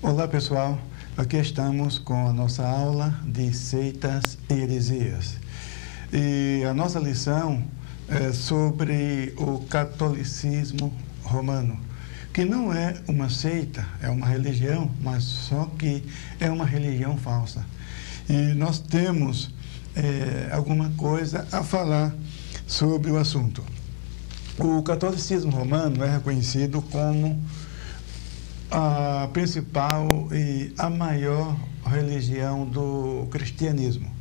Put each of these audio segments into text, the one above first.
Olá pessoal, aqui estamos com a nossa aula de seitas e heresias. E a nossa lição é sobre o catolicismo romano, que não é uma seita, é uma religião, mas só que é uma religião falsa. E nós temos alguma coisa a falar sobre o assunto. O catolicismo romano é reconhecido como a principal e a maior religião do cristianismo.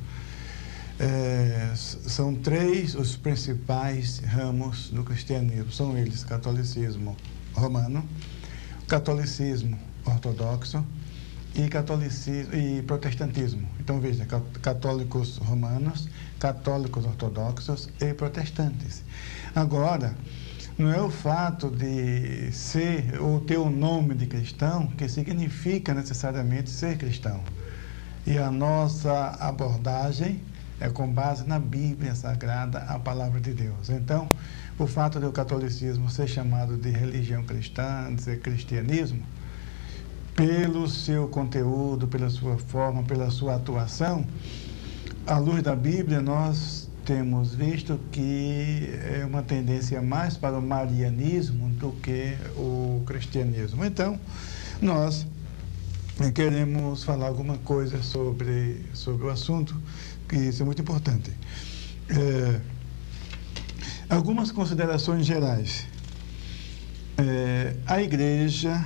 São três os principais ramos do cristianismo. São eles: catolicismo romano, catolicismo ortodoxo e protestantismo. Então veja, católicos romanos, católicos ortodoxos e protestantes. Agora, não é o fato de ser ou ter o nome de cristão que significa necessariamente ser cristão. E a nossa abordagem é com base na Bíblia Sagrada, a Palavra de Deus. Então, o fato do catolicismo ser chamado de religião cristã, de ser cristianismo, pelo seu conteúdo, pela sua forma, pela sua atuação, à luz da Bíblia, nós temos visto que é uma tendência mais para o marianismo do que o cristianismo. Então, nós queremos falar alguma coisa sobre o assunto, que isso é muito importante. Algumas considerações gerais. A igreja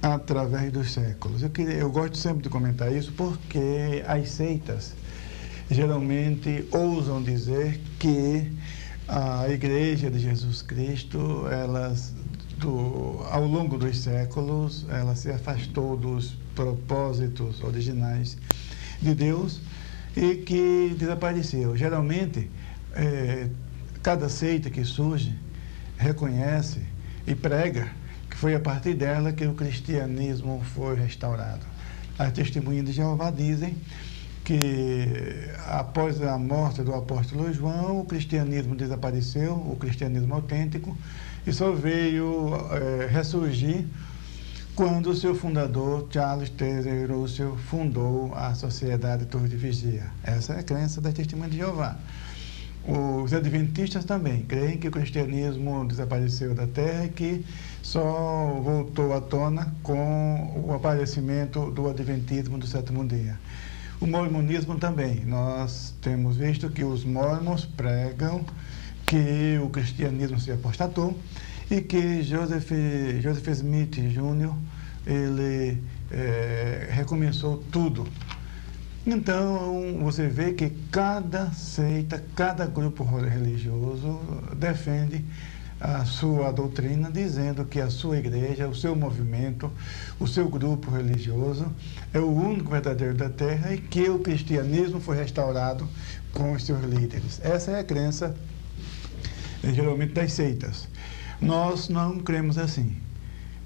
através dos séculos. Eu gosto sempre de comentar isso porque as seitas geralmente ousam dizer que a Igreja de Jesus Cristo, ao longo dos séculos, ela se afastou dos propósitos originais de Deus e que desapareceu. Geralmente, cada seita que surge reconhece e prega que foi a partir dela que o cristianismo foi restaurado. As testemunhas de Jeová dizem que após a morte do apóstolo João, o cristianismo desapareceu, o cristianismo autêntico, e só veio ressurgir quando o seu fundador, Charles Taze Russell, fundou a Sociedade Torre de Vigia. Essa é a crença das testemunhas de Jeová. Os adventistas também creem que o cristianismo desapareceu da terra e que só voltou à tona com o aparecimento do adventismo do sétimo dia. O mormonismo também. Nós temos visto que os mormons pregam que o cristianismo se apostatou e que Joseph Smith Jr. ele recomeçou tudo. Então, você vê que cada seita, cada grupo religioso defende a sua doutrina, dizendo que a sua igreja, o seu movimento, o seu grupo religioso é o único verdadeiro da terra e que o cristianismo foi restaurado com os seus líderes. Essa é a crença, geralmente, das seitas. Nós não cremos assim.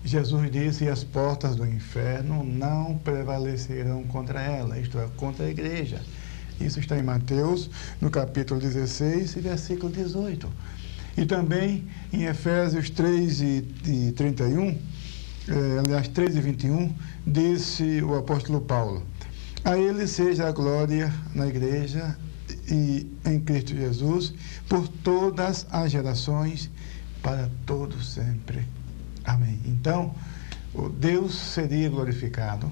Jesus disse: e as portas do inferno não prevalecerão contra ela, isto é, contra a igreja. Isso está em Mateus, no capítulo 16, versículo 18. E também em Efésios 3:31, aliás, 3:21, disse o apóstolo Paulo: a ele seja a glória na igreja e em Cristo Jesus, por todas as gerações, para todos sempre. Amém. Então, o Deus seria glorificado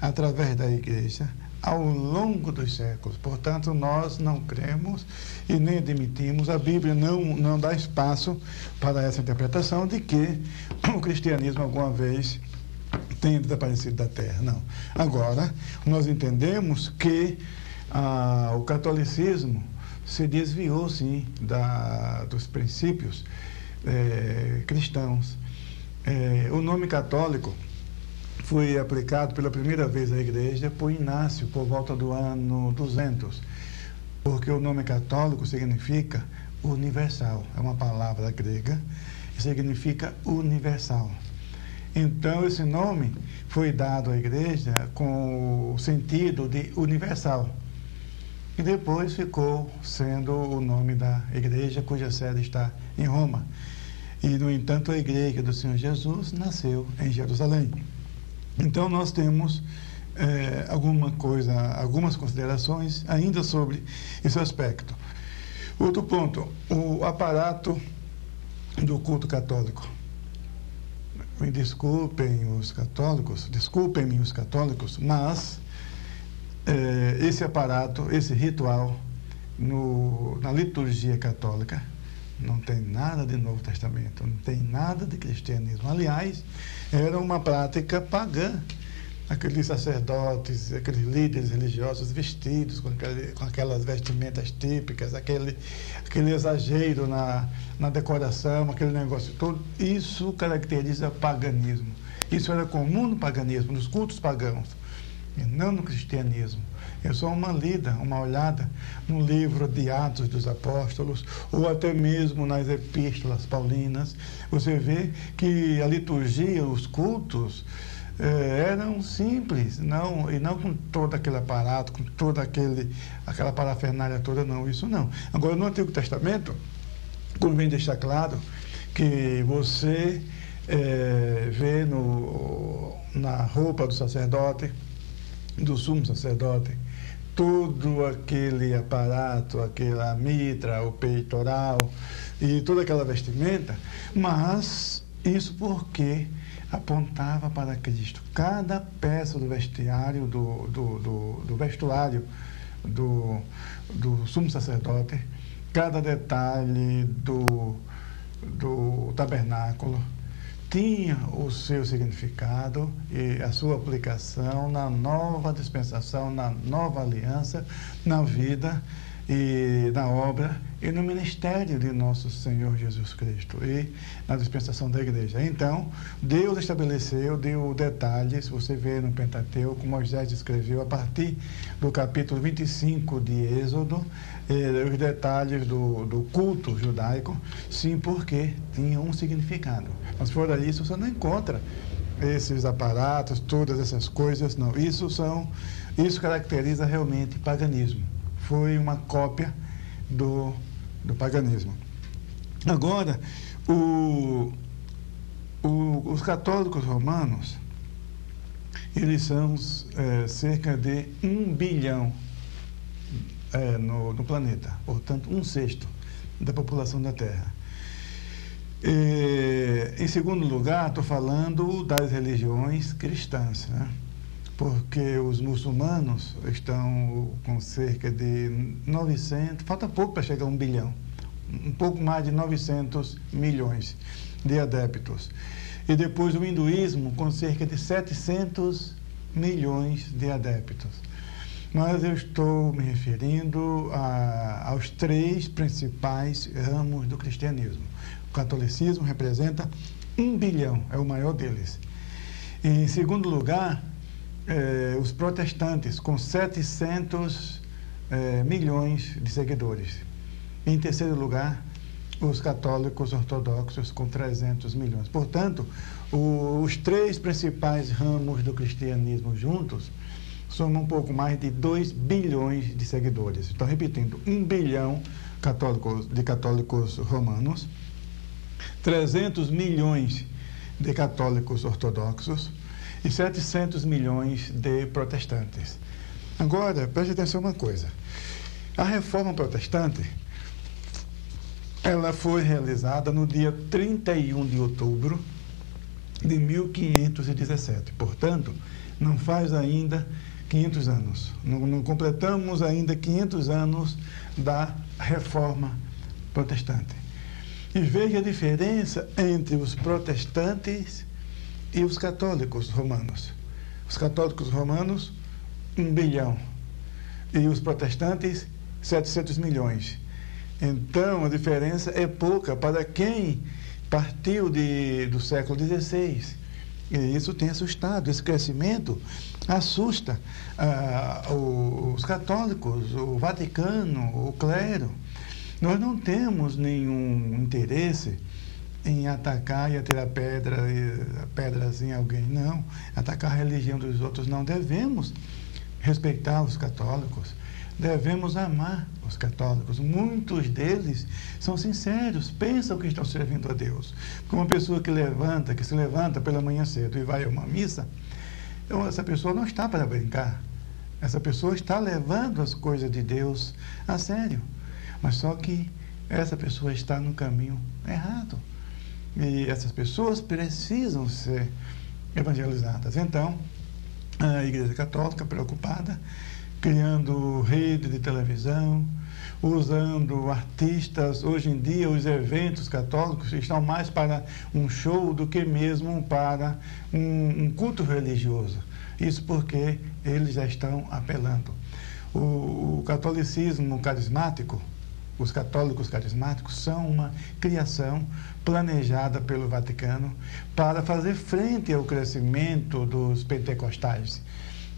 através da igreja ao longo dos séculos. Portanto, nós não cremos e nem admitimos, a Bíblia não dá espaço para essa interpretação de que o cristianismo alguma vez tenha desaparecido da terra. Não. Agora, nós entendemos que o catolicismo se desviou, sim, dos princípios cristãos. O nome católico foi aplicado pela primeira vez à igreja por Inácio, por volta do ano 200, porque o nome católico significa universal, é uma palavra grega e significa universal. Então, esse nome foi dado à igreja com o sentido de universal. E depois ficou sendo o nome da igreja, cuja sede está em Roma. E, no entanto, a igreja do Senhor Jesus nasceu em Jerusalém. Então, nós temos algumas considerações ainda sobre esse aspecto. Outro ponto, o aparato do culto católico. Desculpem-me os católicos, mas esse aparato, esse ritual na liturgia católica não tem nada de Novo Testamento, não tem nada de cristianismo. Aliás, era uma prática pagã. Aqueles sacerdotes, aqueles líderes religiosos vestidos com aquelas vestimentas típicas, aquele exagero na decoração, aquele negócio todo, isso caracteriza paganismo. Isso era comum no paganismo, nos cultos pagãos, e não no cristianismo. É só uma olhada no livro de Atos dos Apóstolos, ou até mesmo nas epístolas paulinas, você vê que a liturgia, os cultos, eram simples, e não com todo aquele aparato, com toda aquela parafernália toda, não, isso não. Agora, no Antigo Testamento, convém deixar claro que você vê na roupa do sacerdote, do sumo sacerdote, todo aquele aparato, aquela mitra, o peitoral e toda aquela vestimenta, mas isso porque apontava para Cristo. Cada peça do vestiário, do vestuário do sumo sacerdote, cada detalhe do tabernáculo tinha o seu significado e a sua aplicação na nova dispensação, na nova aliança, na vida e na obra e no ministério de nosso Senhor Jesus Cristo e na dispensação da igreja. Então, Deus estabeleceu, deu detalhes, você vê no Pentateuco, Moisés escreveu a partir do capítulo 25 de Êxodo, os detalhes do culto judaico, sim, porque tinha um significado. Mas fora isso, você não encontra esses aparatos, todas essas coisas, não. Isso caracteriza realmente paganismo. Foi uma cópia do paganismo. Agora, os católicos romanos, eles são cerca de 1 bilhão no planeta, portanto, 1/6 da população da Terra. Em segundo lugar, estou falando das religiões cristãs, né? Porque os muçulmanos estão com cerca de 900, falta pouco para chegar a 1 bilhão, um pouco mais de 900 milhões de adeptos. E depois o hinduísmo com cerca de 700 milhões de adeptos. Mas eu estou me referindo aos 3 principais ramos do cristianismo. O catolicismo representa 1 bilhão, é o maior deles. E, em segundo lugar, os protestantes, com 700 milhões de seguidores. Em terceiro lugar, os católicos ortodoxos, com 300 milhões. Portanto, os 3 principais ramos do cristianismo juntos somam um pouco mais de 2 bilhões de seguidores. Então, repetindo, 1 bilhão de católicos romanos, 300 milhões de católicos ortodoxos, e 700 milhões de protestantes. Agora, preste atenção uma coisa. A reforma protestante, ela foi realizada no dia 31 de outubro de 1517. Portanto, não faz ainda 500 anos. Não completamos ainda 500 anos da reforma protestante. E veja a diferença entre os protestantes e os católicos romanos. Os católicos romanos, 1 bilhão. E os protestantes, 700 milhões. Então, a diferença é pouca para quem partiu do século XVI. E isso tem assustado. Esse crescimento assusta os católicos, o Vaticano, o clero. Nós não temos nenhum interesse em atacar e atirar pedras em alguém, não. Atacar a religião dos outros, não. Devemos respeitar os católicos, devemos amar os católicos. Muitos deles são sinceros, pensam que estão servindo a Deus. Como uma pessoa que se levanta pela manhã cedo e vai a uma missa, Então, essa pessoa não está para brincar. Essa pessoa está levando as coisas de Deus a sério. Mas só que essa pessoa está no caminho errado. E essas pessoas precisam ser evangelizadas. Então, a Igreja Católica, preocupada, criando rede de televisão, usando artistas. Hoje em dia, os eventos católicos estão mais para um show do que mesmo para um culto religioso. Isso porque eles já estão apelando. O catolicismo carismático, os católicos carismáticos, são uma criação planejada pelo Vaticano para fazer frente ao crescimento dos pentecostais.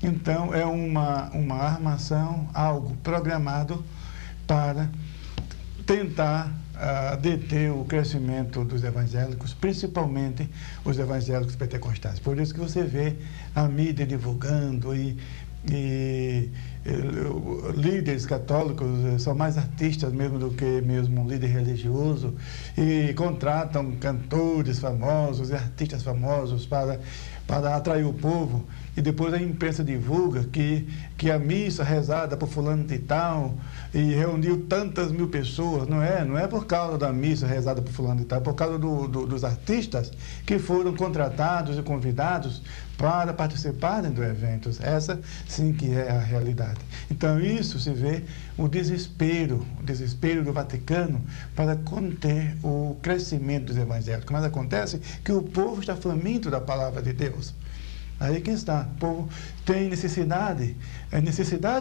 Então, é uma armação, algo programado para tentar deter o crescimento dos evangélicos, principalmente os evangélicos pentecostais. Por isso que você vê a mídia divulgando e líderes católicos são mais artistas mesmo do que mesmo um líder religioso, e contratam cantores famosos e artistas famosos para atrair o povo, e depois a imprensa divulga que a missa rezada por fulano de tal e reuniu tantas mil pessoas. Não é por causa da missa rezada por fulano de tal, é por causa dos artistas que foram contratados e convidados para participarem do evento. Essa sim que é a realidade. Então isso se vê o desespero do Vaticano para conter o crescimento dos evangélicos. Mas acontece que o povo está faminto da palavra de Deus. Aí que está, o povo tem necessidades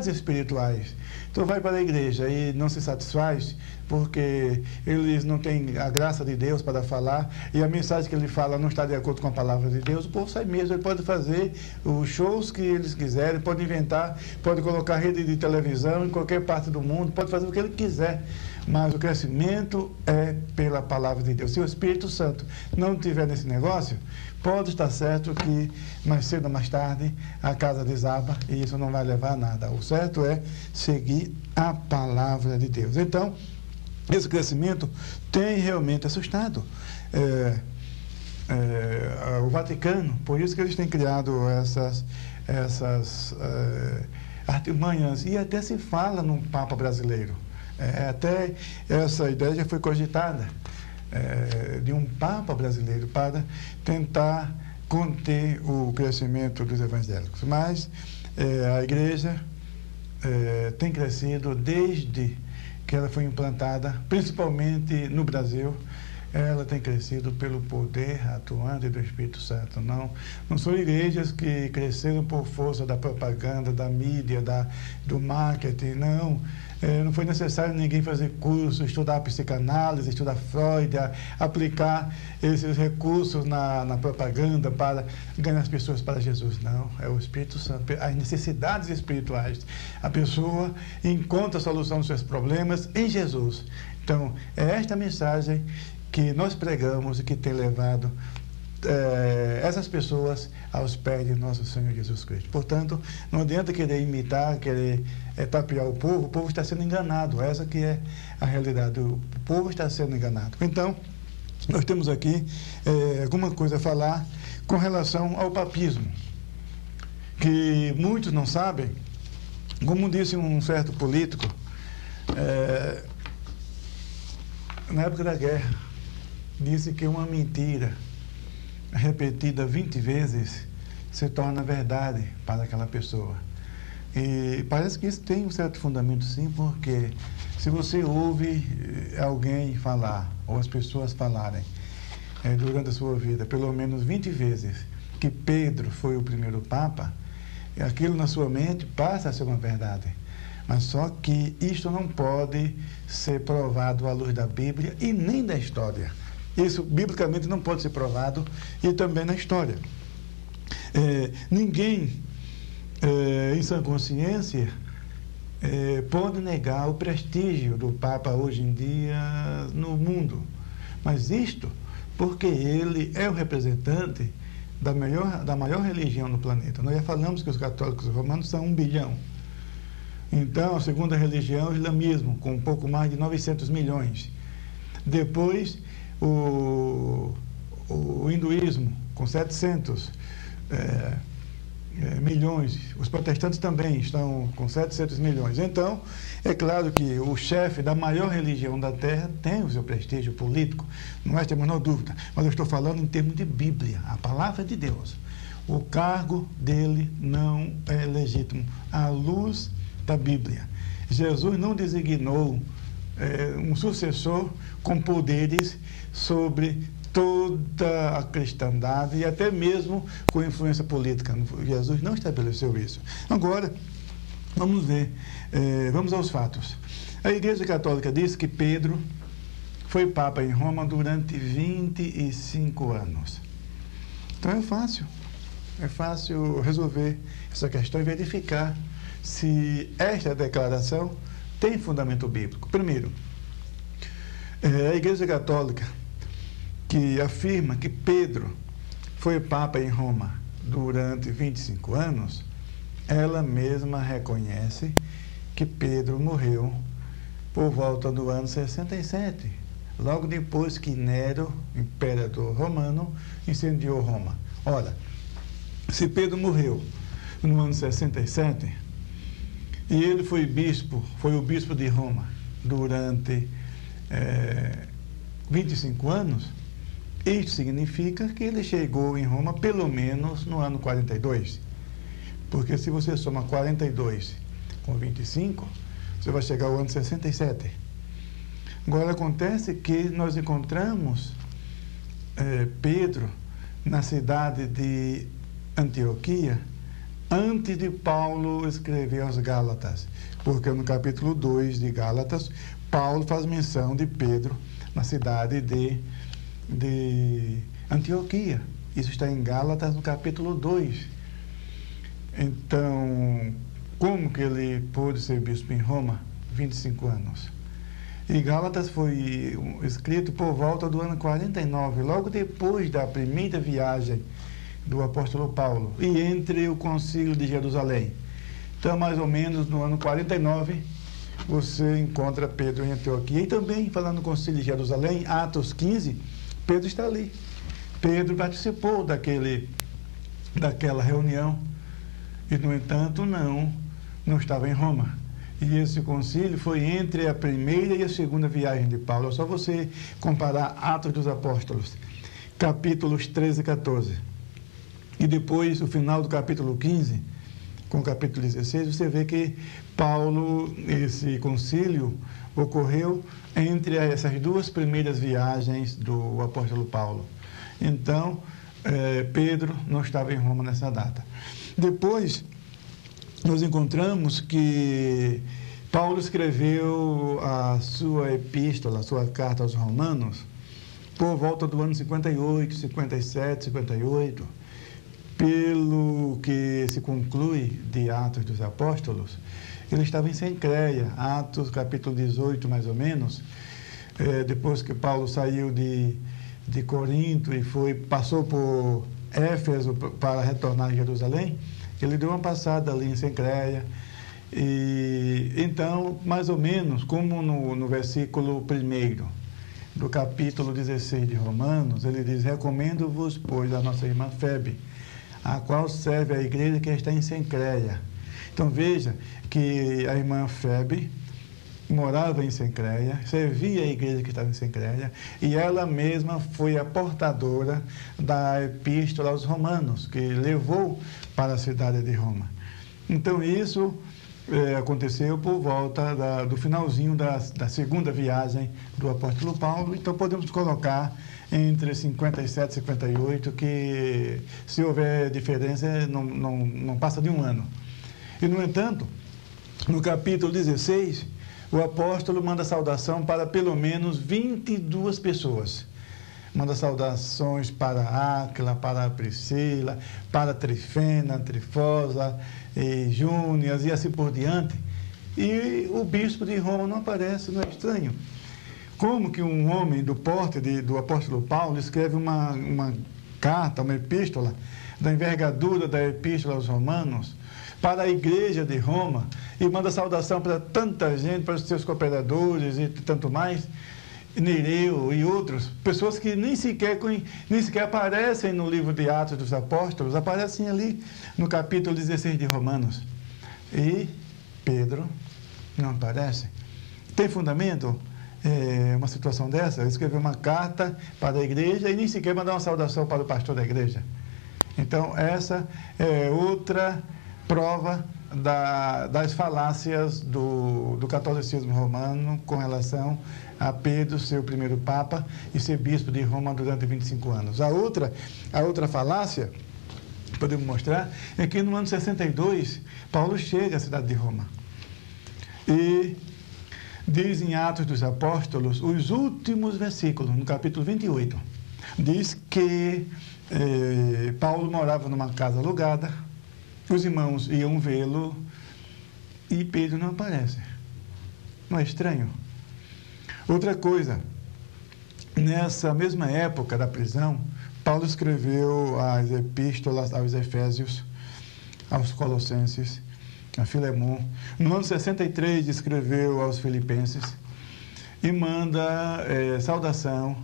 espirituais. Então vai para a igreja e não se satisfaz porque eles não têm a graça de Deus para falar, e a mensagem que ele fala não está de acordo com a palavra de Deus. O povo sai mesmo, ele pode fazer os shows que eles quiserem, pode inventar, pode colocar rede de televisão em qualquer parte do mundo, pode fazer o que ele quiser, mas o crescimento é pela palavra de Deus. Se o Espírito Santo não estiver nesse negócio, pode estar certo que mais cedo ou mais tarde a casa desaba e isso não vai levar a nada. O certo é seguir a palavra de Deus. Então, esse crescimento tem realmente assustado o Vaticano. Por isso que eles têm criado essas artimanhas, e até se fala num Papa brasileiro. Até essa ideia já foi cogitada, de um Papa brasileiro para tentar conter o crescimento dos evangélicos. Mas a igreja tem crescido desde que ela foi implantada, principalmente no Brasil. Ela tem crescido pelo poder atuante do Espírito Santo. Não são igrejas que cresceram por força da propaganda, da mídia, do marketing, não. Não foi necessário ninguém fazer curso, estudar psicanálise, estudar Freud, aplicar esses recursos na propaganda para ganhar as pessoas para Jesus. Não, é o Espírito Santo, as necessidades espirituais. A pessoa encontra a solução dos seus problemas em Jesus. Então, é esta mensagem que nós pregamos e que tem levado essas pessoas aos pés de nosso Senhor Jesus Cristo. Portanto, não adianta querer imitar, querer tapear o povo está sendo enganado. Essa que é a realidade, o povo está sendo enganado. Então, nós temos aqui alguma coisa a falar com relação ao papismo, que muitos não sabem. Como disse um certo político, na época da guerra, disse que uma mentira repetida 20 vezes se torna verdade para aquela pessoa. E parece que isso tem um certo fundamento, sim, porque se você ouve alguém falar, ou as pessoas falarem, durante a sua vida, pelo menos 20 vezes, que Pedro foi o primeiro Papa, aquilo na sua mente passa a ser uma verdade. Mas só que isto não pode ser provado à luz da Bíblia e nem da história. Isso, biblicamente, não pode ser provado, e também na história. Ninguém, em sã consciência, pode negar o prestígio do Papa hoje em dia no mundo. Mas isto porque ele é o representante da maior religião no planeta. Nós já falamos que os católicos romanos são 1 bilhão. Então, a segunda religião é o islamismo, com um pouco mais de 900 milhões. Depois, o hinduísmo, com 700 milhões. Os protestantes também estão com 700 milhões. Então, é claro que o chefe da maior religião da Terra tem o seu prestígio político, não é a menor dúvida. Mas eu estou falando em termos de Bíblia, a palavra de Deus. O cargo dele não é legítimo, à luz da Bíblia. Jesus não designou um sucessor com poderes sobre toda a cristandade e até mesmo com influência política. Jesus não estabeleceu isso. Agora, vamos ver, vamos aos fatos. A Igreja Católica diz que Pedro foi Papa em Roma durante 25 anos. Então é fácil resolver essa questão e verificar se esta declaração tem fundamento bíblico. Primeiro, a Igreja Católica, que afirma que Pedro foi Papa em Roma durante 25 anos, ela mesma reconhece que Pedro morreu por volta do ano 67, logo depois que Nero, imperador romano, incendiou Roma. Ora, se Pedro morreu no ano 67, e ele foi o bispo de Roma durante 25 anos, isso significa que ele chegou em Roma pelo menos no ano 42. Porque se você soma 42 com 25, você vai chegar ao ano 67. Agora, acontece que nós encontramos Pedro na cidade de Antioquia antes de Paulo escrever aos Gálatas. Porque no capítulo 2 de Gálatas, Paulo faz menção de Pedro na cidade de Antioquia. Isso está em Gálatas, no capítulo 2. Então, como que ele pôde ser bispo em Roma? 25 anos. E Gálatas foi escrito por volta do ano 49, logo depois da primeira viagem do apóstolo Paulo, e entre o concílio de Jerusalém. Então, mais ou menos no ano 49, você encontra Pedro em Antioquia. E também, falando do concílio de Jerusalém, Atos 15, Pedro está ali. Pedro participou daquela reunião e, no entanto, não estava em Roma. E esse concílio foi entre a primeira e a segunda viagem de Paulo. É só você comparar Atos dos Apóstolos, capítulos 13 e 14. E depois, o final do capítulo 15, com o capítulo 16, você vê que esse concílio ocorreu entre essas duas primeiras viagens do apóstolo Paulo. Então, Pedro não estava em Roma nessa data. Depois, nós encontramos que Paulo escreveu a sua epístola, a sua carta aos Romanos, por volta do ano 58, 57, 58. Pelo que se conclui de Atos dos Apóstolos, ele estava em Cencreia, Atos capítulo 18, mais ou menos, depois que Paulo saiu de Corinto e passou por Éfeso para retornar a Jerusalém, ele deu uma passada ali em Cencreia. E então, mais ou menos, como no versículo 1 do capítulo 16 de Romanos, ele diz: recomendo-vos, pois, a nossa irmã Febe, a qual serve a igreja que está em Cencreia. Então, veja que a irmã Febe morava em Cencreia, servia a igreja que estava em Cencreia, e ela mesma foi a portadora da epístola aos Romanos, que levou para a cidade de Roma. Então, isso aconteceu por volta do finalzinho da segunda viagem do apóstolo Paulo. Então, podemos colocar entre 57 e 58, que se houver diferença, não passa de um ano. E, no entanto, no capítulo 16, o apóstolo manda saudação para pelo menos 22 pessoas. Manda saudações para Áquila, para Priscila, para Trifena, Trifosa, Júnias e assim por diante. E o bispo de Roma não aparece, não é estranho. Como que um homem do porte do apóstolo Paulo escreve uma carta, uma epístola, da envergadura da epístola aos Romanos, para a igreja de Roma, e manda saudação para tanta gente, para os seus cooperadores e tanto mais, Nereu e outros, pessoas que nem sequer aparecem no livro de Atos dos Apóstolos, aparecem ali no capítulo 16 de Romanos. E Pedro não aparece. Tem fundamento uma situação dessa? Ele escreveu uma carta para a igreja e nem sequer mandou uma saudação para o pastor da igreja. Então, essa é outra prova das falácias do catolicismo romano com relação a Pedro ser o primeiro Papa e ser bispo de Roma durante 25 anos. A outra falácia, que podemos mostrar, é que no ano 62, Paulo chega à cidade de Roma. E diz em Atos dos Apóstolos, os últimos versículos, no capítulo 28, diz que Paulo morava numa casa alugada, os irmãos iam vê-lo e Pedro não aparece. Não é estranho? Outra coisa, nessa mesma época da prisão, Paulo escreveu as epístolas aos Efésios, aos Colossenses, a Filemon. No ano 63, escreveu aos Filipenses e manda saudação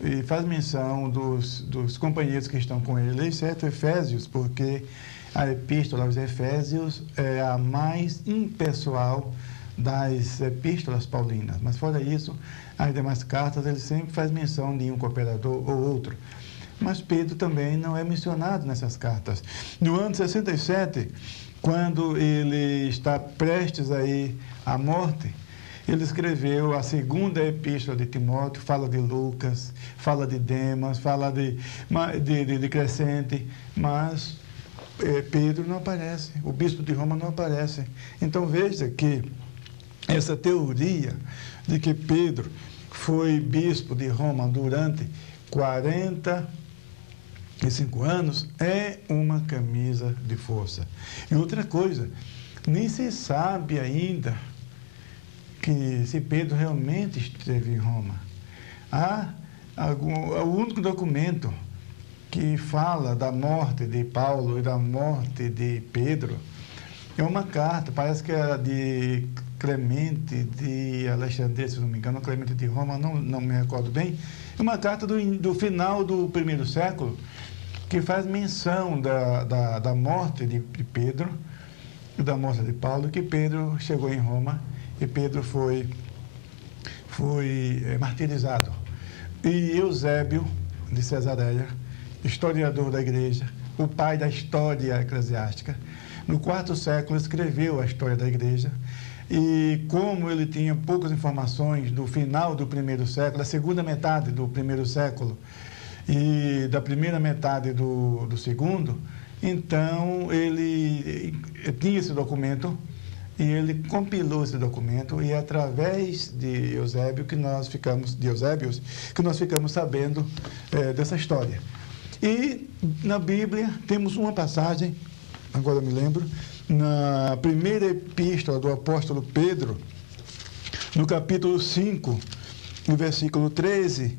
e faz menção dos companheiros que estão com ele, exceto Efésios, porque a epístola aos Efésios é a mais impessoal das epístolas paulinas. Mas fora isso, as demais cartas, ele sempre faz menção de um cooperador ou outro. Mas Pedro também não é mencionado nessas cartas. No ano 67, quando ele está prestes a ir à morte, ele escreveu a segunda epístola de Timóteo, fala de Lucas, fala de Demas, fala de Crescente, mas Pedro não aparece, o bispo de Roma não aparece. Então veja que essa teoria de que Pedro foi bispo de Roma durante 45 anos é uma camisa de força. E outra coisa, nem se sabe ainda que se Pedro realmente esteve em Roma. O único documento que fala da morte de Paulo e da morte de Pedro é uma carta, parece que era de Clemente de Alexandria, se não me engano, Clemente de Roma, não me recordo bem. É uma carta do final do primeiro século, que faz menção da morte de Pedro e da morte de Paulo, que Pedro chegou em Roma e Pedro foi martirizado. E Eusébio de Cesareia, historiador da igreja, o pai da história eclesiástica, no IV século escreveu a história da igreja. E como ele tinha poucas informações do final do primeiro século, da segunda metade do primeiro século e da primeira metade do segundo, então ele tinha esse documento e ele compilou esse documento e é através de Eusébios que nós ficamos sabendo dessa história. E na Bíblia temos uma passagem, agora eu me lembro, na primeira epístola do apóstolo Pedro, no capítulo 5, no versículo 13,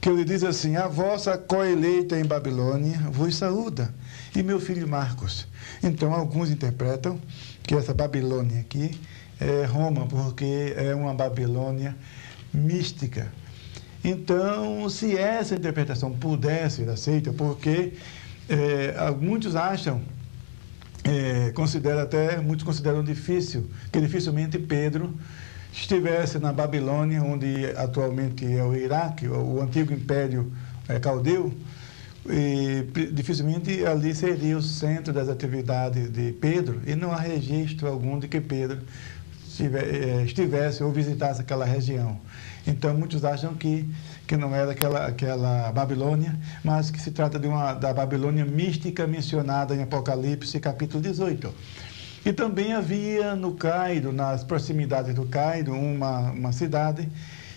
que ele diz assim: a vossa coeleita em Babilônia vos saúda, e meu filho Marcos. Então, alguns interpretam que essa Babilônia aqui é Roma, porque é uma Babilônia mística. Então, se essa interpretação pudesse ser aceita, porque muitos acham, muitos consideram difícil, que dificilmente Pedro estivesse na Babilônia, onde atualmente é o Iraque, o antigo Império Caldeu, e dificilmente ali seria o centro das atividades de Pedro, e não há registro algum de que Pedro estivesse ou visitasse aquela região. Então, muitos acham que não era aquela Babilônia, mas que se trata da Babilônia mística mencionada em Apocalipse, capítulo 18. E também havia no Cairo, nas proximidades do Cairo, uma cidade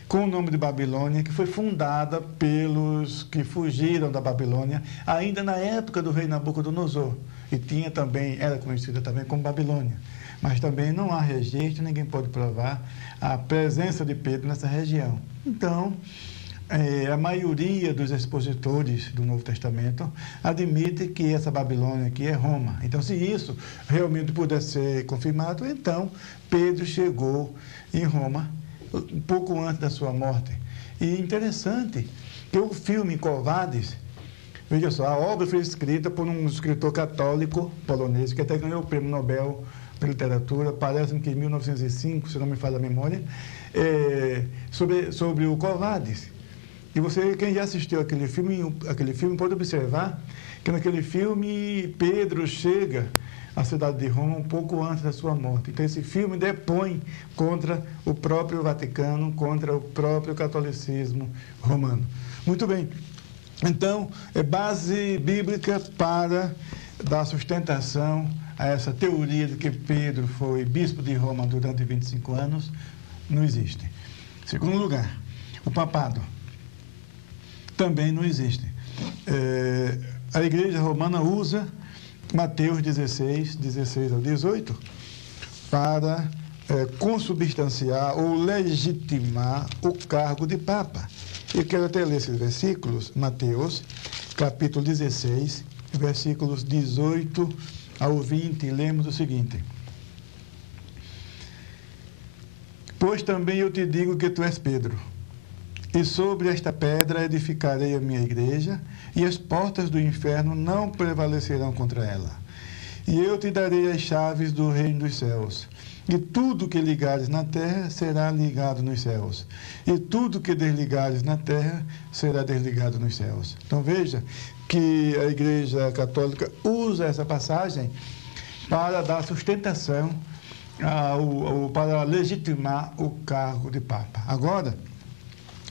com o nome de Babilônia, que foi fundada pelos que fugiram da Babilônia, ainda na época do rei Nabucodonosor. E era conhecida também como Babilônia. Mas também não há registro, ninguém pode provar a presença de Pedro nessa região. Então, a maioria dos expositores do Novo Testamento admite que essa Babilônia aqui é Roma. Então, se isso realmente puder ser confirmado, então Pedro chegou em Roma um pouco antes da sua morte. E interessante que o filme Covardes, veja só, a obra foi escrita por um escritor católico polonês, que até ganhou o Prêmio Nobel de Literatura, parece-me que em 1905, se não me falha a memória, sobre o Covardes. E você, quem já assistiu aquele filme pode observar que naquele filme Pedro chega à cidade de Roma um pouco antes da sua morte. Então esse filme depõe contra o próprio Vaticano, contra o próprio catolicismo romano. Muito bem. Então, é base bíblica para dar sustentação a essa teoria de que Pedro foi bispo de Roma durante 25 anos, não existe. Segundo lugar, o papado também não existe. A Igreja Romana usa Mateus 16, 16 ao 18, para consubstanciar ou legitimar o cargo de Papa. Eu quero até ler esses versículos, Mateus, capítulo 16, versículos 18 ao 20, e lemos o seguinte: Pois também eu te digo que tu és Pedro, e sobre esta pedra edificarei a minha igreja, e as portas do inferno não prevalecerão contra ela. E eu te darei as chaves do reino dos céus. E tudo que ligares na terra será ligado nos céus. E tudo que desligares na terra será desligado nos céus. Então veja que a Igreja Católica usa essa passagem para dar sustentação, para legitimar o cargo de Papa. Agora,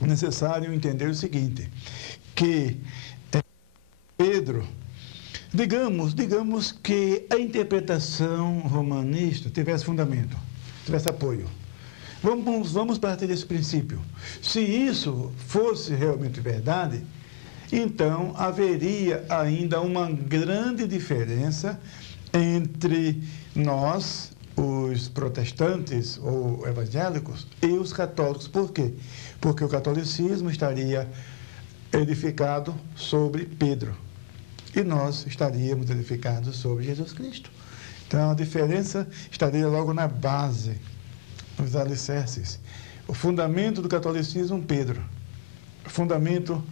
é necessário entender o seguinte, que Pedro, digamos que a interpretação romanista tivesse fundamento, tivesse apoio. Vamos partir desse princípio. Se isso fosse realmente verdade, então haveria ainda uma grande diferença entre nós, os protestantes ou evangélicos, e os católicos. Por quê? Porque o catolicismo estaria edificado sobre Pedro e nós estaríamos edificados sobre Jesus Cristo. Então a diferença estaria logo na base, nos alicerces. O fundamento do catolicismo, Pedro. O fundamento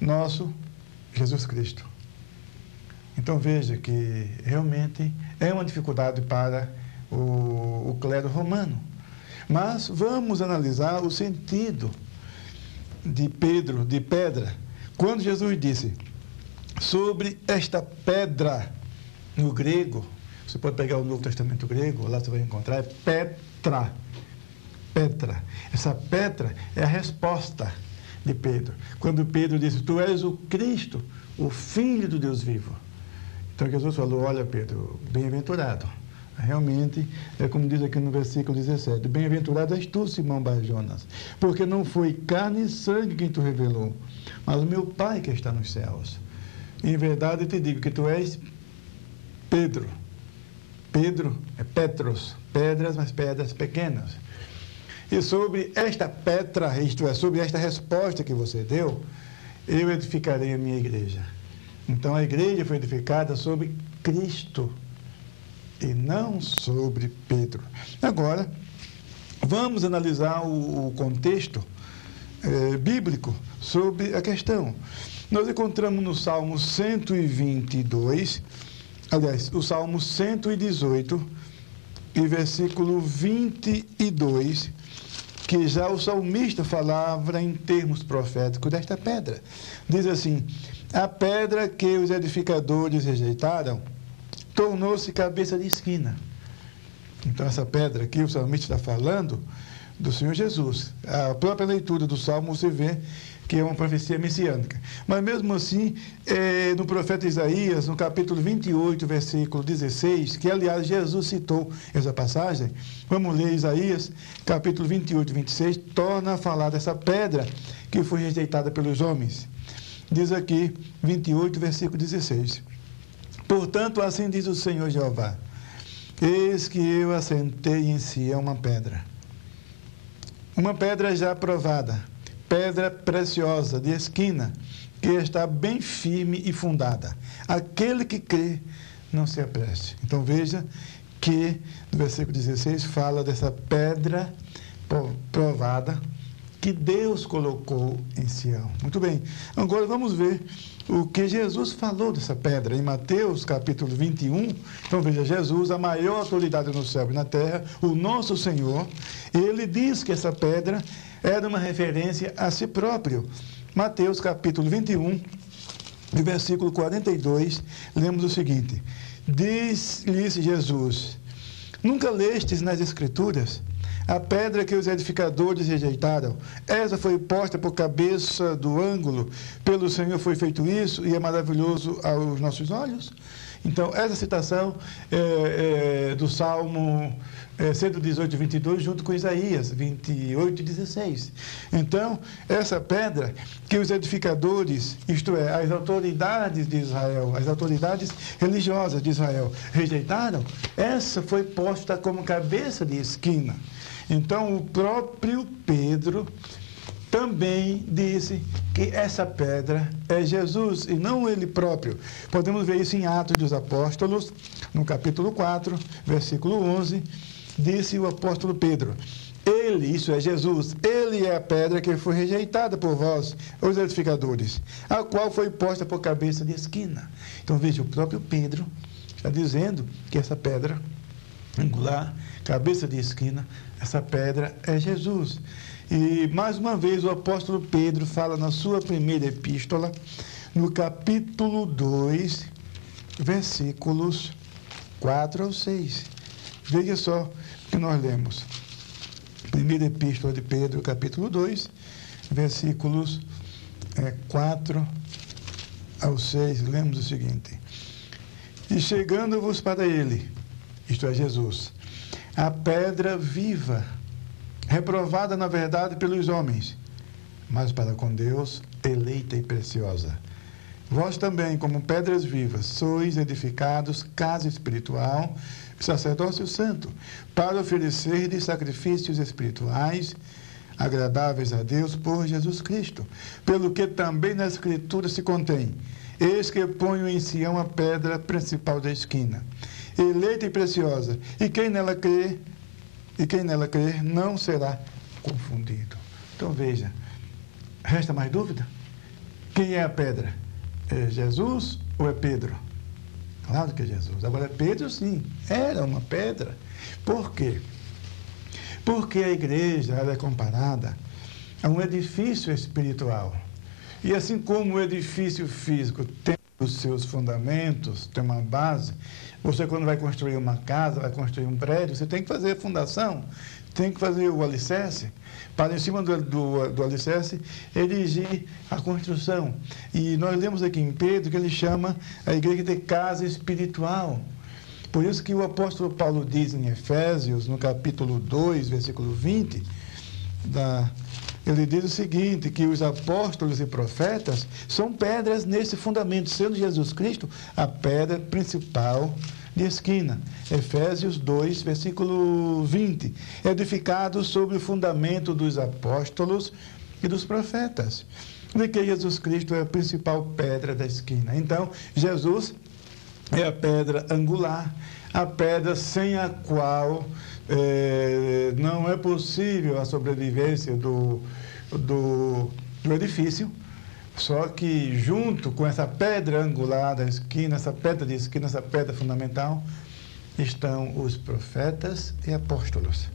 nosso, Jesus Cristo. Então veja que realmente é uma dificuldade para o clero romano. Mas vamos analisar o sentido de Pedro, de pedra. Quando Jesus disse, sobre esta pedra, no grego, você pode pegar o Novo Testamento grego, lá você vai encontrar, é Petra. Petra. Essa Petra é a resposta de Pedro. Quando Pedro disse, tu és o Cristo, o Filho do Deus vivo. Então Jesus falou, olha Pedro, bem-aventurado. Realmente, é como diz aqui no versículo 17, bem-aventurado és tu, Simão Bar-Jonas, porque não foi carne e sangue quem tu revelou, mas o meu Pai que está nos céus. Em verdade, eu te digo que tu és Pedro. Pedro é Petros, pedras, mas pedras pequenas. E sobre esta Petra, isto é, sobre esta resposta que você deu, eu edificarei a minha igreja. Então, a igreja foi edificada sobre Cristo e não sobre Pedro. Agora, vamos analisar o contexto bíblico sobre a questão. Nós encontramos no Salmo 122, aliás, o Salmo 118, e versículo 22, que já o salmista falava em termos proféticos desta pedra. Diz assim, a pedra que os edificadores rejeitaram tornou-se cabeça de esquina. Então, essa pedra aqui, o salmista está falando do Senhor Jesus. A própria leitura do Salmo você vê que é uma profecia messiânica. Mas, mesmo assim, no profeta Isaías, no capítulo 28, versículo 16, que, aliás, Jesus citou essa passagem, vamos ler Isaías, capítulo 28, 26, torna a falar dessa pedra que foi rejeitada pelos homens. Diz aqui, 28, versículo 16. Portanto, assim diz o Senhor Jeová, eis que eu assentei em Sião uma pedra já provada, pedra preciosa de esquina, que está bem firme e fundada. Aquele que crê, não se apresse. Então veja que no versículo 16 fala dessa pedra provada que Deus colocou em Sião. Muito bem. Agora vamos ver o que Jesus falou dessa pedra. Em Mateus, capítulo 21, então veja, Jesus, a maior autoridade no céu e na terra, o nosso Senhor, ele diz que essa pedra era uma referência a si próprio. Mateus, capítulo 21, no versículo 42, lemos o seguinte: Diz-lhes Jesus: Nunca lestes nas Escrituras a pedra que os edificadores rejeitaram? Essa foi posta por cabeça do ângulo. Pelo Senhor foi feito isso e é maravilhoso aos nossos olhos. Então, essa citação é do Salmo 118, 22, junto com Isaías 28, 16. Então, essa pedra que os edificadores, isto é, as autoridades de Israel, as autoridades religiosas de Israel, rejeitaram, essa foi posta como cabeça de esquina. Então, o próprio Pedro também disse que essa pedra é Jesus e não ele próprio. Podemos ver isso em Atos dos Apóstolos, no capítulo 4, versículo 11, disse o apóstolo Pedro: Ele, isso é Jesus, ele é a pedra que foi rejeitada por vós, os edificadores, a qual foi posta por cabeça de esquina. Então, veja, o próprio Pedro está dizendo que essa pedra angular, cabeça de esquina, essa pedra é Jesus. E, mais uma vez, o apóstolo Pedro fala na sua primeira epístola, no capítulo 2, versículos 4 ao 6. Veja só o que nós lemos. Primeira epístola de Pedro, capítulo 2, versículos 4 ao 6. Lemos o seguinte: E chegando-vos para ele, isto é, Jesus, a pedra viva, reprovada na verdade pelos homens, mas para com Deus eleita e preciosa. Vós também, como pedras vivas, sois edificados casa espiritual, sacerdócio santo, para oferecerdes sacrifícios espirituais agradáveis a Deus por Jesus Cristo, pelo que também na Escritura se contém: Eis que ponho em Sião a pedra principal da esquina, eleita e preciosa, e quem nela crer não será confundido. Então veja, resta mais dúvida? Quem é a pedra? É Jesus ou é Pedro? Claro que é Jesus. Agora, Pedro, sim, era uma pedra. Por quê? Porque a igreja ela é comparada a um edifício espiritual. E assim como o edifício físico tem os seus fundamentos, tem uma base, você, quando vai construir uma casa, vai construir um prédio, você tem que fazer a fundação, tem que fazer o alicerce, para, em cima do alicerce, erigir a construção. E nós lemos aqui em Pedro que ele chama a igreja de casa espiritual. Por isso que o apóstolo Paulo diz em Efésios, no capítulo 2, versículo 20, ele diz o seguinte, que os apóstolos e profetas são pedras nesse fundamento, sendo Jesus Cristo a pedra principal de esquina. Efésios 2, versículo 20. Edificados sobre o fundamento dos apóstolos e dos profetas. De que Jesus Cristo é a principal pedra da esquina. Então, Jesus é a pedra angular, a pedra sem a qual não é possível a sobrevivência do edifício. Só que junto com essa pedra angular da esquina, essa pedra de esquina, essa pedra fundamental, estão os profetas e apóstolos,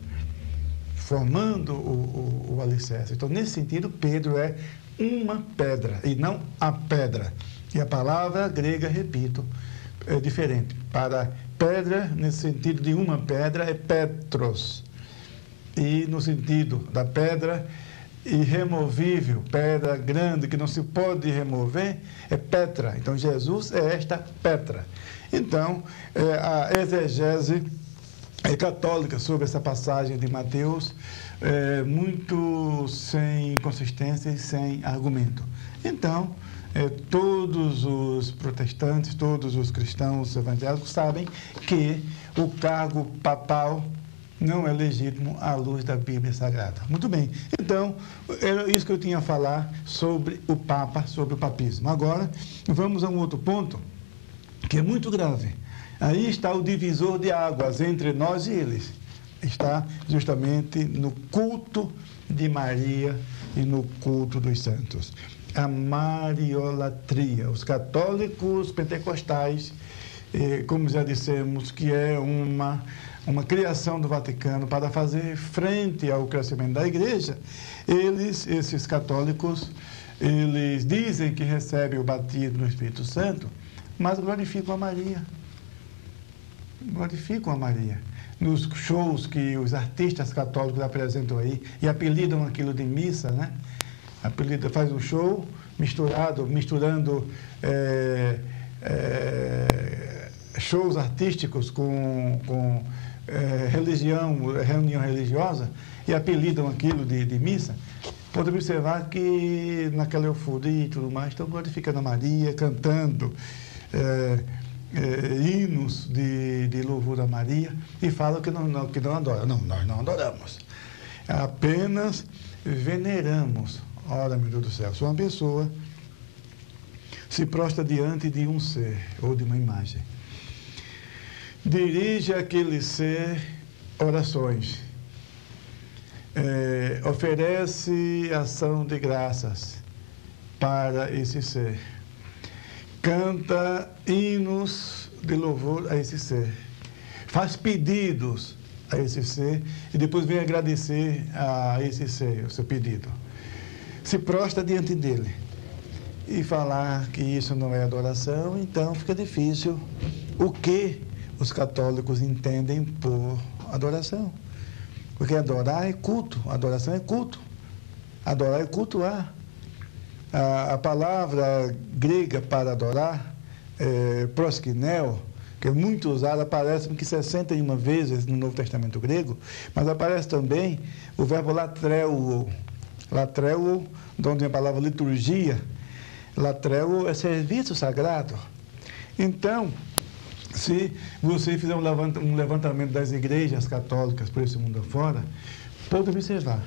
formando o alicerce. Então, nesse sentido, Pedro é uma pedra e não a pedra. E a palavra grega, repito, é diferente. Para pedra, nesse sentido de uma pedra, é petros. E no sentido da pedra irremovível, pedra grande que não se pode remover, é Petra. Então, Jesus é esta Petra. Então, a exegese católica sobre essa passagem de Mateus é muito sem consistência e sem argumento. Então, todos os protestantes, todos os cristãos evangélicos sabem que o cargo papal não é legítimo à luz da Bíblia Sagrada. Muito bem. Então, era isso que eu tinha a falar sobre o Papa, sobre o papismo. Agora, vamos a um outro ponto, que é muito grave. Aí está o divisor de águas entre nós e eles. está justamente no culto de Maria e no culto dos santos. A mariolatria. Os católicos pentecostais, como já dissemos, que é uma criação do Vaticano para fazer frente ao crescimento da igreja, esses católicos, eles dizem que recebem o batismo no Espírito Santo, mas glorificam a Maria. Glorificam a Maria. Nos shows que os artistas católicos apresentam aí, e apelidam aquilo de missa, né? Faz um show misturando shows artísticos com reunião religiosa, e apelidam aquilo de missa. Pode observar que naquela euforia e tudo mais, estão glorificando a Maria, cantando hinos de louvor a Maria, e falam que não adoram. Não, nós não adoramos. Apenas veneramos. Ora, meu Deus do céu, se uma pessoa se prostra diante de um ser ou de uma imagem, dirige àquele ser orações, oferece ação de graças para esse ser, canta hinos de louvor a esse ser, faz pedidos a esse ser e depois vem agradecer a esse ser o seu pedido, se prostra diante dele e falar que isso não é adoração, então fica difícil o que os católicos entendem por adoração. Porque adorar é culto, adoração é culto. Adorar é cultuar. A palavra grega para adorar, proskineo, que é muito usada, aparece 61 vezes no Novo Testamento grego, mas aparece também o verbo latreuo. Latreuo, de onde vem a palavra liturgia. Latreuo é serviço sagrado. Então, se você fizer um levantamento das igrejas católicas por esse mundo afora, pode observar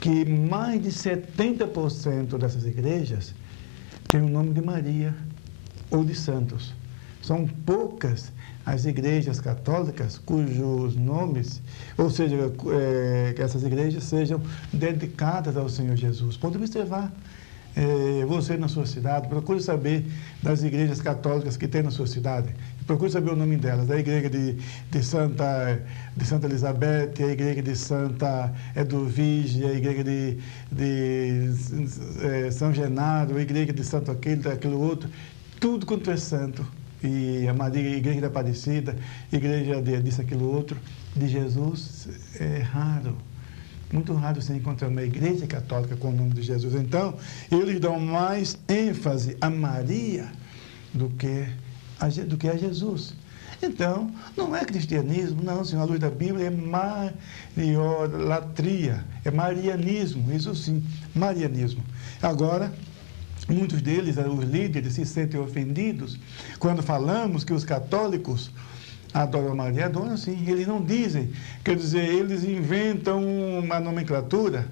que mais de 70% dessas igrejas têm o nome de Maria ou de santos. São poucas as igrejas católicas cujos nomes, ou seja, que essas igrejas sejam dedicadas ao Senhor Jesus. Pode observar. Você na sua cidade, procure saber das igrejas católicas que tem na sua cidade. Procure saber o nome delas. A igreja de Santa Elizabeth, a igreja de Santa Eduvige, a igreja de São Genaro, a igreja de Santo aquele outro. Tudo quanto é santo. E a Maria, a igreja da Aparecida, a igreja disso, aquilo outro. De Jesus é raro. Muito raro você encontrar uma igreja católica com o nome de Jesus. Então, eles dão mais ênfase a Maria do que a Jesus. Então, não é cristianismo, não, senhor, à luz da Bíblia é mariolatria, é marianismo, isso sim, marianismo. Agora, muitos deles, os líderes, se sentem ofendidos quando falamos que os católicos adoram Maria, adoram sim, eles não dizem, quer dizer, eles inventam uma nomenclatura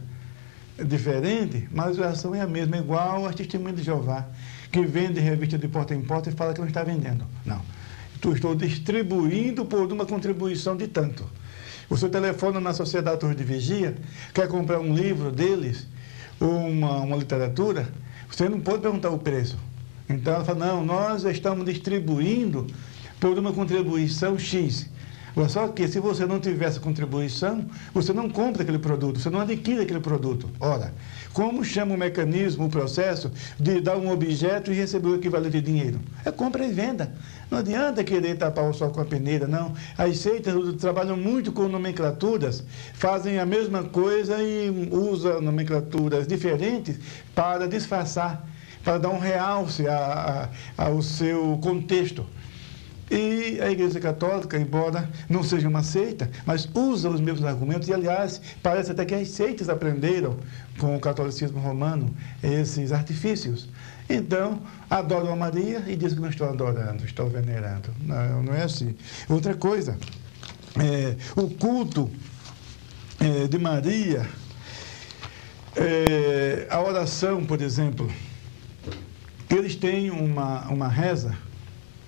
diferente, mas a oração é a mesma, é igual às testemunhas de Jeová, que vende revista de porta em porta e fala que não está vendendo. Não, estou distribuindo por uma contribuição de tanto. Você telefona na Sociedade Torre de Vigia, quer comprar um livro deles, ou uma literatura, você não pode perguntar o preço. Então ela fala, não, nós estamos distribuindo por uma contribuição X. Só que se você não tiver essa contribuição, você não compra aquele produto, você não adquire aquele produto. Ora, como chama o mecanismo, o processo de dar um objeto e receber o equivalente de dinheiro? É compra e venda. Não adianta querer tapar o sol com a peneira, não. As seitas trabalham muito com nomenclaturas, fazem a mesma coisa e usam nomenclaturas diferentes para disfarçar, para dar um realce ao seu contexto. E a Igreja Católica, embora não seja uma seita, mas usa os mesmos argumentos, e aliás, parece até que as seitas aprenderam com o catolicismo romano esses artifícios. Então, adoram a Maria e dizem que não estou adorando, estou venerando. Não, não é assim. Outra coisa, o culto de Maria, a oração, por exemplo, eles têm uma reza,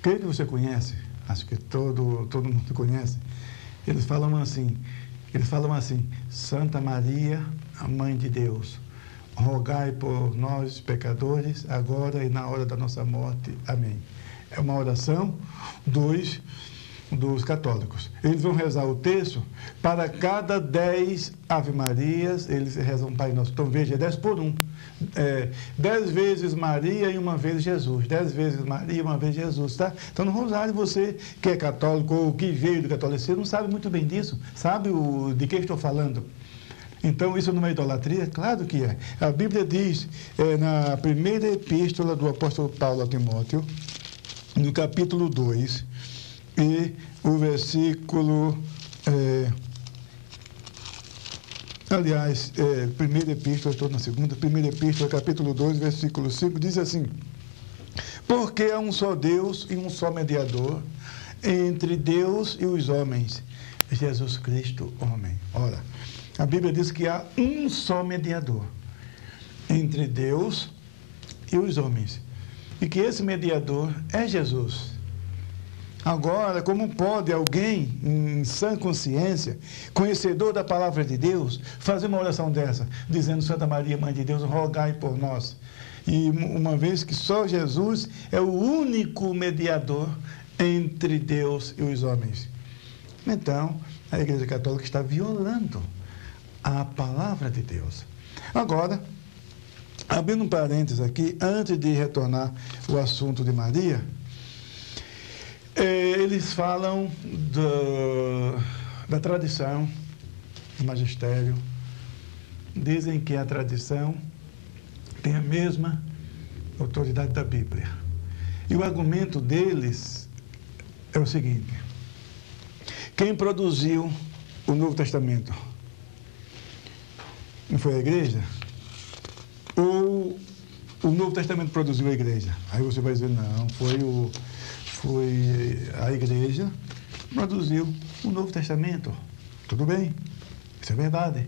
creio que você conhece, acho que todo mundo conhece. Eles falam assim, Eles falam assim: Santa Maria, a Mãe de Deus, rogai por nós, pecadores, agora e na hora da nossa morte. Amém. É uma oração dos católicos. Eles vão rezar o terço, para cada 10 Ave Marias, eles rezam um Pai Nosso. Então, veja, 10 por 1. 10 vezes Maria e uma vez Jesus. 10 vezes Maria e uma vez Jesus, tá? Então, no Rosário, você que é católico ou que veio do catolicismo, não sabe muito bem disso. Sabe de que estou falando? Então, isso não é idolatria? Claro que é. A Bíblia diz, na primeira epístola do apóstolo Paulo a Timóteo, no capítulo 2, e o versículo... primeira epístola, estou na segunda, primeira epístola, capítulo 2, versículo 5, diz assim: porque há um só Deus e um só mediador entre Deus e os homens, Jesus Cristo, homem. Ora, a Bíblia diz que há um só mediador entre Deus e os homens, e que esse mediador é Jesus. Agora, como pode alguém, em sã consciência, conhecedor da palavra de Deus, fazer uma oração dessa, dizendo: Santa Maria, Mãe de Deus, rogai por nós? E uma vez que só Jesus é o único mediador entre Deus e os homens. Então, a Igreja Católica está violando a palavra de Deus. Agora, abrindo um parênteses aqui, antes de retornar o assunto de Maria, eles falam da tradição, do magistério. Dizem que a tradição tem a mesma autoridade da Bíblia. E o argumento deles é o seguinte: quem produziu o Novo Testamento? Não foi a igreja? Ou o Novo Testamento produziu a igreja? Aí você vai dizer: não, foi a igreja que produziu o Novo Testamento. Tudo bem, isso é verdade.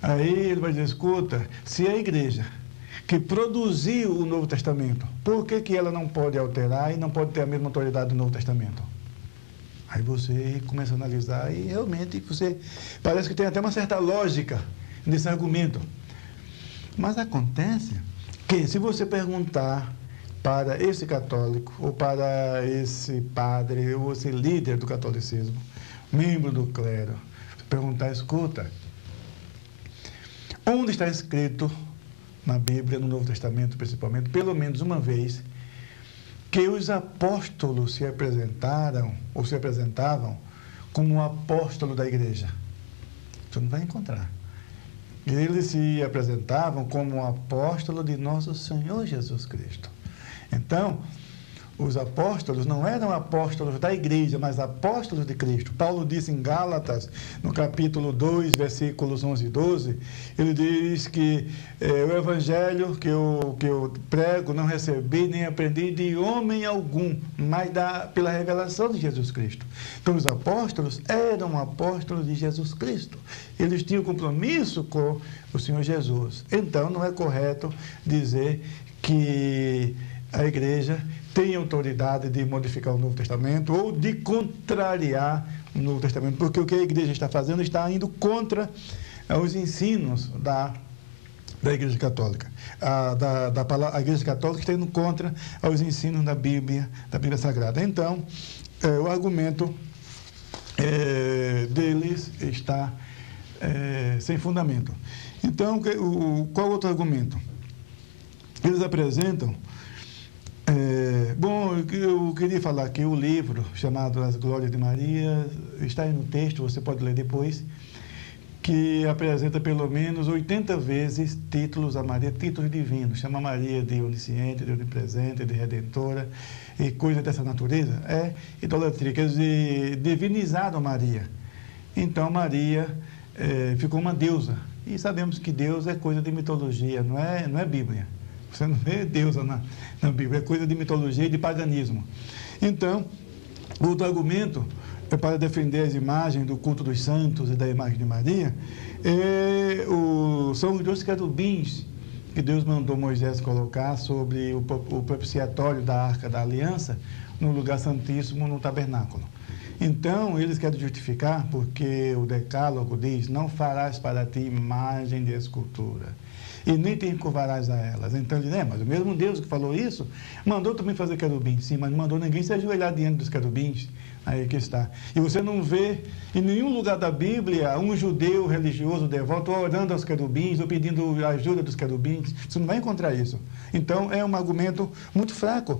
Aí ele vai dizer: escuta, se é a igreja que produziu o Novo Testamento, por que ela não pode alterar e não pode ter a mesma autoridade do Novo Testamento? Aí você começa a analisar e realmente você parece que tem até uma certa lógica nesse argumento. Mas acontece que, se você perguntar para esse católico, ou para esse padre, ou esse líder do catolicismo, membro do clero, perguntar: escuta, onde está escrito na Bíblia, no Novo Testamento principalmente, pelo menos uma vez, que os apóstolos se apresentaram, ou se apresentavam, como apóstolo da igreja? Você não vai encontrar. Eles se apresentavam como apóstolo de nosso Senhor Jesus Cristo. Então, os apóstolos não eram apóstolos da igreja, mas apóstolos de Cristo. Paulo disse em Gálatas, no capítulo 2, versículos 11 e 12, ele diz que o evangelho que eu prego não recebi nem aprendi de homem algum, mas pela revelação de Jesus Cristo. Então, os apóstolos eram apóstolos de Jesus Cristo. Eles tinham compromisso com o Senhor Jesus. Então, não é correto dizer que a igreja tem autoridade de modificar o Novo Testamento ou de contrariar o Novo Testamento, porque o que a igreja está fazendo está indo contra os ensinos da Igreja Católica. A Igreja Católica está indo contra os ensinos da Bíblia Sagrada. Então, o argumento deles está sem fundamento. Então, qual outro argumento? Eles apresentam... eu queria falar que o livro chamado As Glórias de Maria está aí no texto, você pode ler depois, que apresenta pelo menos 80 vezes títulos a Maria, títulos divinos. Chama Maria de onisciente, de onipresente, de redentora e coisa dessa natureza. É idolatria, quer dizer, divinizaram Maria. Então Maria ficou uma deusa. E sabemos que Deus é coisa de mitologia, não é Bíblia. Você não vê Deus na Bíblia, é coisa de mitologia e de paganismo. Então, outro argumento para defender as imagens do culto dos santos e da imagem de Maria são os 2 querubins que Deus mandou Moisés colocar sobre o propiciatório da Arca da Aliança, no lugar santíssimo, no tabernáculo. Então, eles querem justificar porque o decálogo diz, não farás para ti imagem de escultura e nem te encurvarás a elas. Então, ele diz, mas o mesmo Deus que falou isso, mandou também fazer querubim, sim, mas não mandou ninguém se ajoelhar diante dos querubins. Aí que está. E você não vê em nenhum lugar da Bíblia um judeu religioso devoto orando aos querubins ou pedindo ajuda dos querubins. Você não vai encontrar isso. Então, é um argumento muito fraco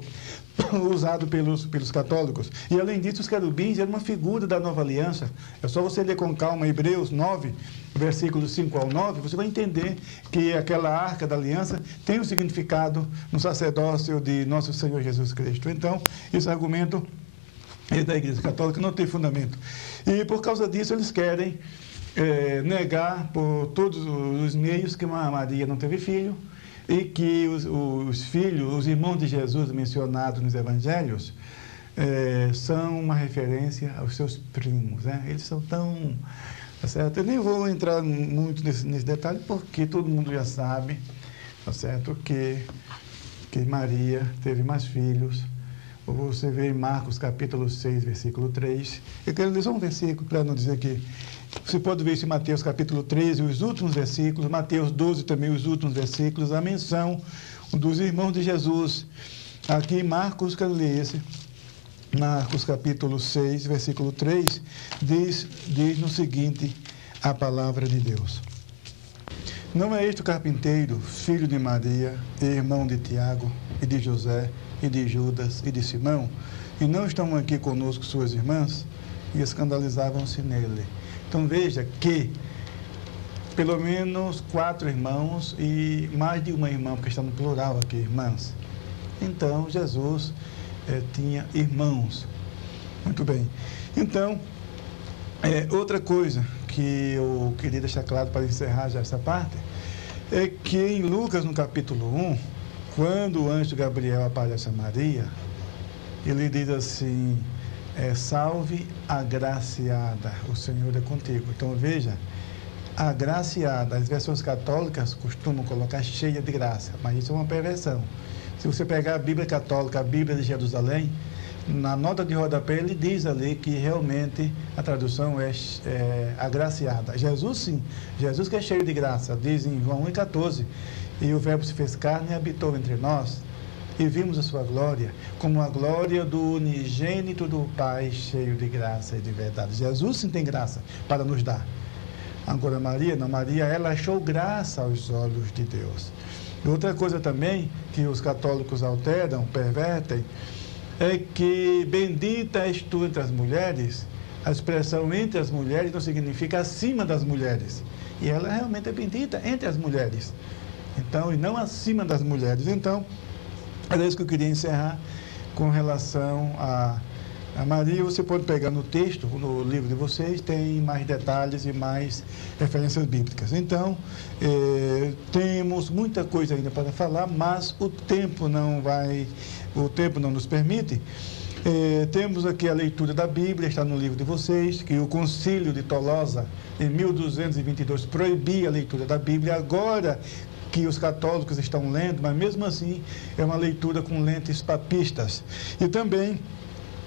usado pelos católicos. E, além disso, os querubins eram uma figura da nova aliança. É só você ler com calma Hebreus 9, versículos 5 ao 9, você vai entender que aquela arca da aliança tem um significado no sacerdócio de nosso Senhor Jesus Cristo. Então, esse argumento da Igreja Católica não tem fundamento. E, por causa disso, eles querem negar por todos os meios que Maria não teve filho e que os filhos, os irmãos de Jesus mencionados nos evangelhos, são uma referência aos seus primos. Né? Eles são tão... Tá certo? Eu nem vou entrar muito nesse detalhe, porque todo mundo já sabe, tá certo? que Maria teve mais filhos. Você vê em Marcos capítulo 6, versículo 3. Eu quero ler só um versículo para não dizer que... Você pode ver isso em Mateus capítulo 13, os últimos versículos, Mateus 12 também, os últimos versículos, a menção dos irmãos de Jesus. Aqui em Marcos, quero ler esse. Marcos capítulo 6, versículo 3, diz no seguinte a palavra de Deus. Não é este o carpinteiro, filho de Maria, e irmão de Tiago, e de José, e de Judas, e de Simão? E não estão aqui conosco suas irmãs? E escandalizavam-se nele. Então veja que pelo menos 4 irmãos e mais de uma irmã, porque está no plural aqui, irmãs. Então Jesus tinha irmãos. Muito bem. Então, outra coisa que eu queria deixar claro para encerrar já essa parte, é que em Lucas, no capítulo 1, quando o anjo Gabriel aparece a Maria, ele diz assim, salve agraciada, o Senhor é contigo. Então veja, agraciada, as versões católicas costumam colocar cheia de graça, mas isso é uma perversão. Se você pegar a Bíblia Católica, a Bíblia de Jerusalém, na nota de rodapé ele diz ali que realmente a tradução é agraciada. Jesus sim, Jesus que é cheio de graça, diz em João 1,14, e o verbo se fez carne e habitou entre nós, e vimos a sua glória, como a glória do unigênito do Pai, cheio de graça e de verdade. Jesus sim tem graça para nos dar. Agora Maria, não, Maria, ela achou graça aos olhos de Deus. E outra coisa também que os católicos alteram, pervertem, é que bendita és tu entre as mulheres. A expressão entre as mulheres não significa acima das mulheres. E ela realmente é bendita entre as mulheres. Então, e não acima das mulheres. Então, era isso que eu queria encerrar com relação a Maria. Você pode pegar no texto, no livro de vocês, tem mais detalhes e mais referências bíblicas. Então, temos muita coisa ainda para falar, mas o tempo não nos permite. Temos aqui a leitura da Bíblia, está no livro de vocês, que o Concílio de Tolosa, em 1222, proibia a leitura da Bíblia. Agora que os católicos estão lendo, mas mesmo assim é uma leitura com lentes papistas. E também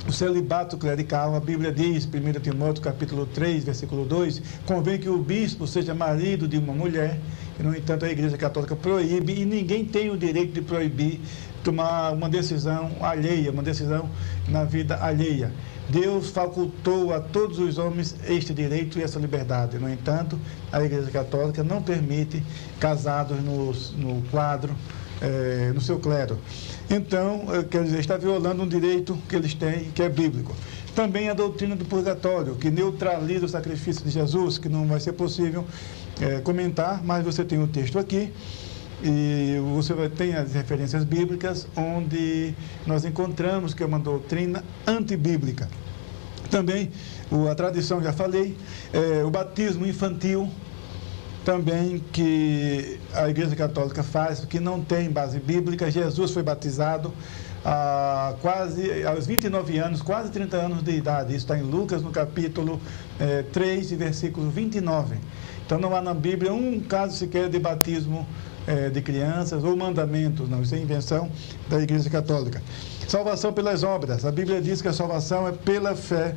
o celibato clerical, a Bíblia diz, 1 Timóteo capítulo 3, versículo 2, convém que o bispo seja marido de uma mulher, e, no entanto, a Igreja Católica proíbe, e ninguém tem o direito de proibir tomar uma decisão alheia, uma decisão na vida alheia. Deus facultou a todos os homens este direito e essa liberdade. No entanto, a Igreja Católica não permite casados no quadro, no seu clero. Então, quer dizer, está violando um direito que eles têm, que é bíblico. Também a doutrina do purgatório, que neutraliza o sacrifício de Jesus, que não vai ser possível comentar, mas você tem o texto aqui, e você tem as referências bíblicas, onde nós encontramos que é uma doutrina antibíblica. Também, a tradição, já falei, o batismo infantil, também que a Igreja Católica faz, que não tem base bíblica. Jesus foi batizado aos 29 anos, quase 30 anos de idade. Isso está em Lucas, no capítulo 3, versículo 29. Então, não há na Bíblia um caso sequer de batismo de crianças ou mandamentos, não. Isso é invenção da Igreja Católica. Salvação pelas obras. A Bíblia diz que a salvação é pela fé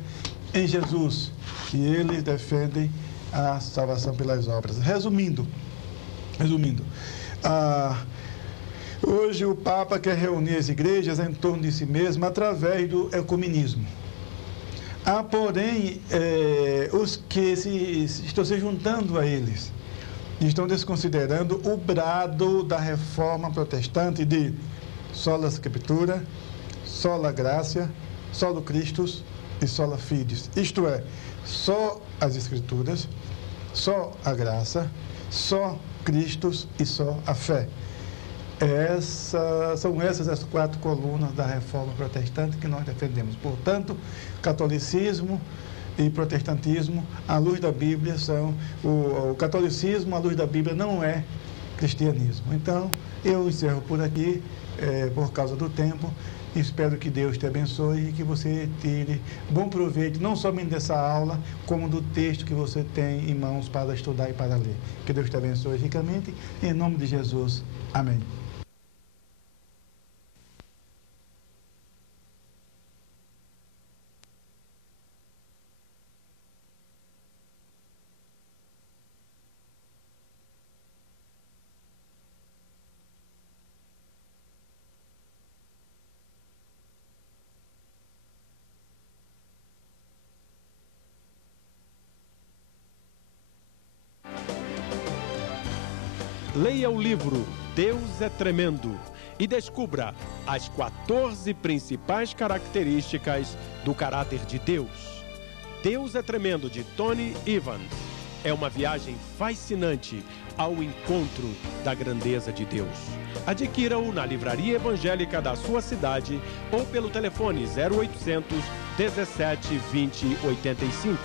em Jesus. E eles defendem a salvação pelas obras. Resumindo, hoje o Papa quer reunir as igrejas em torno de si mesmo através do ecumenismo. Há, porém, os que estão se juntando a eles e estão desconsiderando o brado da reforma protestante de sola scriptura, sola gratia, solo Christus e sola fides. Isto é, só as Escrituras, só a graça, só Christus e só a fé. São essas as 4 colunas da reforma protestante que nós defendemos. Portanto, catolicismo e protestantismo, à luz da Bíblia, o catolicismo, à luz da Bíblia, não é cristianismo. Então, eu encerro por aqui, por causa do tempo. Espero que Deus te abençoe e que você tire bom proveito, não somente dessa aula, como do texto que você tem em mãos para estudar e para ler. Que Deus te abençoe ricamente. Em nome de Jesus. Amém. Leia o livro Deus é Tremendo e descubra as 14 principais características do caráter de Deus. Deus é Tremendo, de Tony Evans. É uma viagem fascinante ao encontro da grandeza de Deus. Adquira-o na livraria evangélica da sua cidade ou pelo telefone 0800 17 20 85.